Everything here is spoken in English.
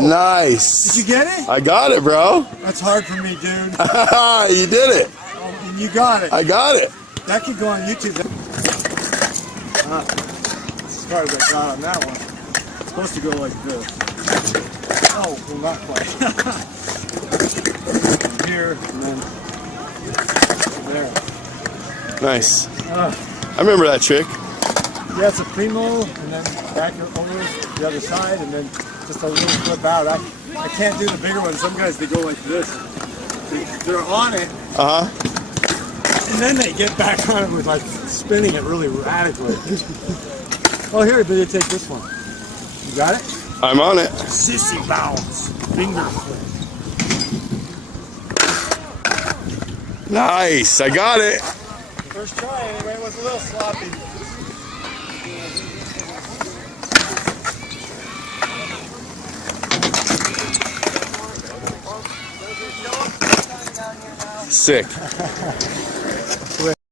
Nice. Did you get it? I got it, bro. That's hard for me, dude. You did it. And you got it. I got it. That could go on YouTube. As far as I got on that one, it's supposed to go like this. Oh, well, not quite. From here and then to there. Nice. I remember that trick. Yeah, it's a primo, and then back over the other side, and then just a little flip out. I can't do the bigger ones. Some guys, they go like this. They're on it, and then they get back on it with like spinning it really radically. Oh, here, but you take this one. You got it? I'm on it. Sissy bounce, finger flip. Nice. I got it. First try, anyway, it was a little sloppy. Sick.